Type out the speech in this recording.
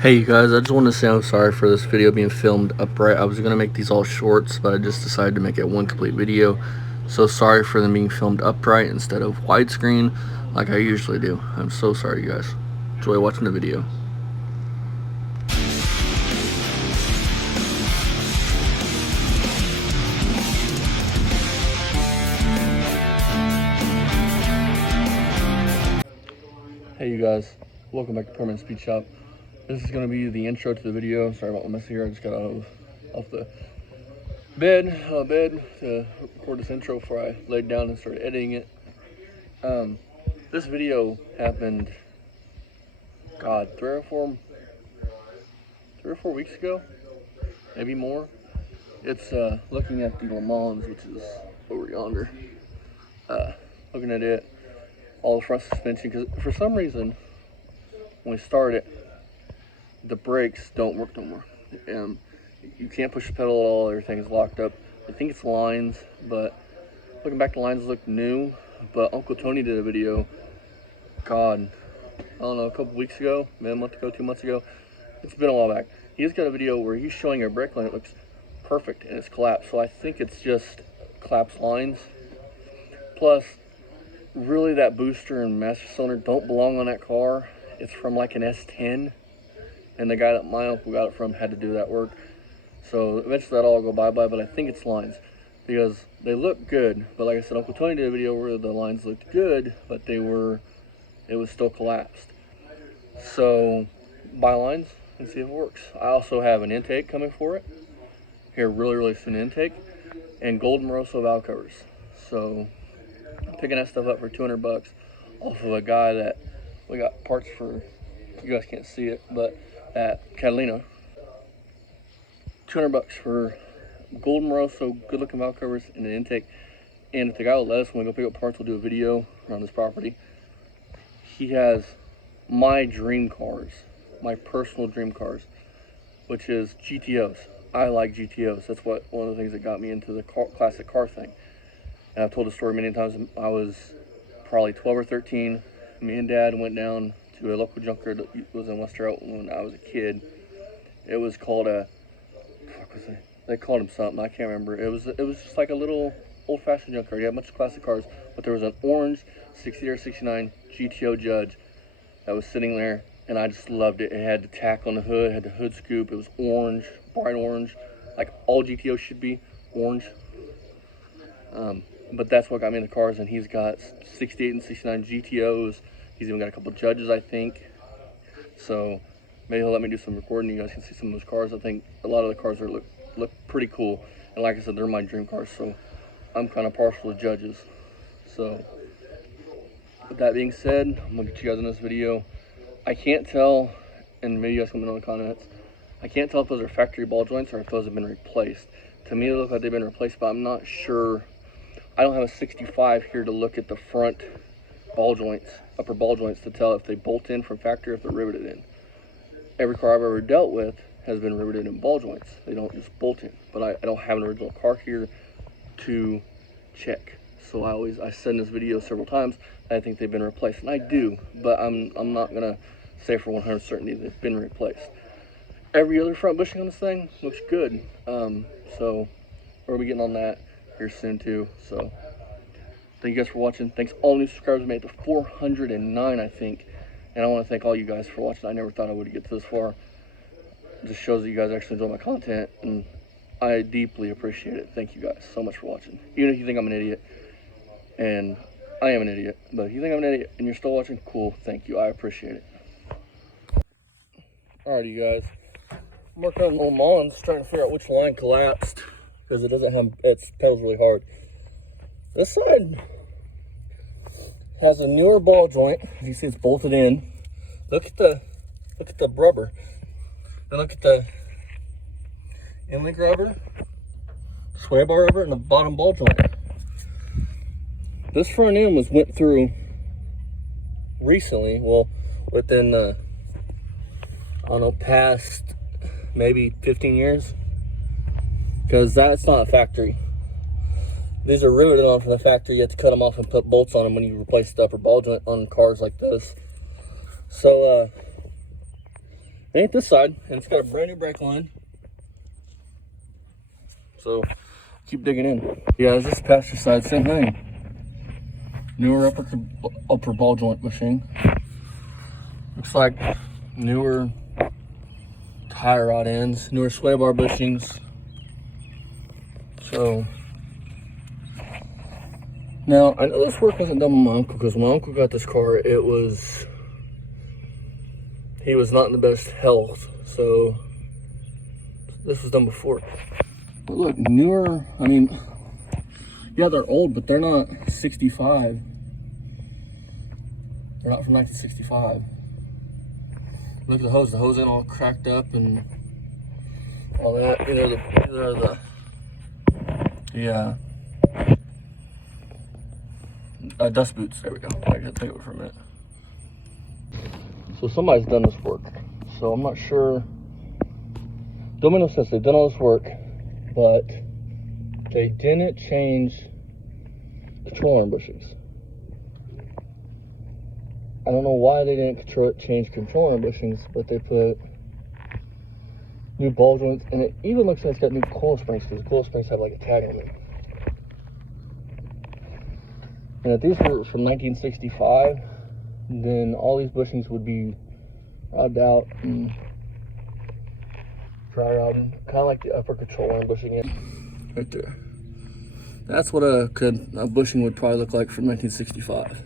Hey you guys, I just want to say I'm sorry for this video being filmed upright. I was going to make these all shorts, but I just decided to make it one complete video. So sorry for them being filmed upright instead of widescreen like I usually do. I'm so sorry you guys. Enjoy watching the video. Hey you guys, welcome back to Permanent Speed Shop. This is going to be the intro to the video. Sorry about the mess here. I just got off the bed to record this intro before I laid down and started editing it. This video happened, God, three or four weeks ago, maybe more. It's looking at the lemans, which is over yonder. Looking at it, all the front suspension, because for some reason when we start it, the brakes don't work no more. You can't push the pedal at all. Everything's locked up. I think it's lines, but looking back, the lines look new. But Uncle Tony did a video, God, I don't know, a couple weeks ago, maybe a month ago, 2 months ago. It's been a while back. He's got a video where he's showing a brake line. It looks perfect and it's collapsed. So I think it's just collapsed lines. Plus, really, that booster and master cylinder don't belong on that car. It's from like an S10. And the guy that my uncle got it from had to do that work. So eventually that'll all go bye-bye, but I think it's lines. Because they look good, but like I said, Uncle Tony did a video where the lines looked good, but it was still collapsed. So buy lines and see if it works. I also have an intake coming for it. Here really soon, intake. And gold Moroso valve covers. So I'm picking that stuff up for 200 bucks off of a guy that we got parts for. You guys can't see it, but at Catalina, 200 bucks for gold Moroso, good looking valve covers, and an intake. And if the guy will let us, when we go pick up parts, we'll do a video around this property. He has my dream cars, my personal dream cars, which is GTOs. I like GTOs. That's one of the things that got me into the classic car thing. And I've told the story many times. I was probably 12 or 13. Me and Dad went down to a local junkyard that was in West Terrell when I was a kid. It was called they called him something, I can't remember. It was just like a little old-fashioned junkyard. You had a bunch of classic cars, but there was an orange 68 or 69 GTO Judge that was sitting there, and I just loved it. It had the tack on the hood, had the hood scoop. It was orange, bright orange, like all GTOs should be, orange. But that's what got me into cars, and he's got 68 and 69 GTOs. He's even got a couple Judges, I think. So maybe he'll let me do some recording. You guys can see some of those cars. I think a lot of the cars look pretty cool. And like I said, they're my dream cars, so I'm kind of partial to Judges. So with that being said, I'm gonna get you guys in this video. I can't tell, and maybe you guys can let me know in the comments, I can't tell if those are factory ball joints or if those have been replaced. To me, they look like they've been replaced, but I'm not sure. I don't have a 65 here to look at the front ball joints, upper ball joints, to tell if they bolt in from factory or if they're riveted in. Every car I've ever dealt with has been riveted in ball joints. They don't just bolt in. But I don't have an original car here to check. So I said in this video several times that I think they've been replaced, and I do, but I'm not gonna say for 100% certainty they've been replaced. Every other front bushing on this thing looks good. So we're gonna be getting on that here soon too. So thank you guys for watching. Thanks all new subscribers. We made it to 409, I think. And I want to thank all you guys for watching. I never thought I would get this far. It just shows that you guys actually enjoy my content, and I deeply appreciate it. Thank you guys so much for watching. Even if you think I'm an idiot, and I am an idiot, but if you think I'm an idiot and you're still watching, cool, thank you. I appreciate it. Alrighty, you guys. I'm working on Le Mans, trying to figure out which line collapsed, because it doesn't have, its pedal's really hard. This side has a newer ball joint. As you see, it's bolted in. Look at the rubber. Then look at the inlink rubber, sway bar rubber, and the bottom ball joint. This front end went through recently. Well, within I don't know, past maybe 15 years, because that's not a factory. These are riveted on from the factory. You have to cut them off and put bolts on them when you replace the upper ball joint on cars like this. So It ain't this side, and it's got a brand new brake line. So keep digging in. Yeah, it's this passenger side, same thing. Newer upper ball joint bushing. Looks like newer tie rod ends, newer sway bar bushings. So now I know this work wasn't done with my uncle, because when my uncle got this car, he was not in the best health. So this was done before. But look, newer, I mean, yeah, they're old, but they're not 65. They're not from 1965. Look at the hose ain't all cracked up and all that. You know, these are the dust boots. There we go. I gotta take it for a minute. So somebody's done this work. So I'm not sure. Don't make no sense. They've done all this work, but they didn't change control arm bushings. I don't know why they didn't change control arm bushings, but they put new ball joints, and it even looks like it's got new coil springs, because the coil springs have like a tag on them. And if these were from 1965, then all these bushings would be robbed out and dry robbed, kind of like the upper control arm bushing is. Right there. That's what a bushing would probably look like from 1965.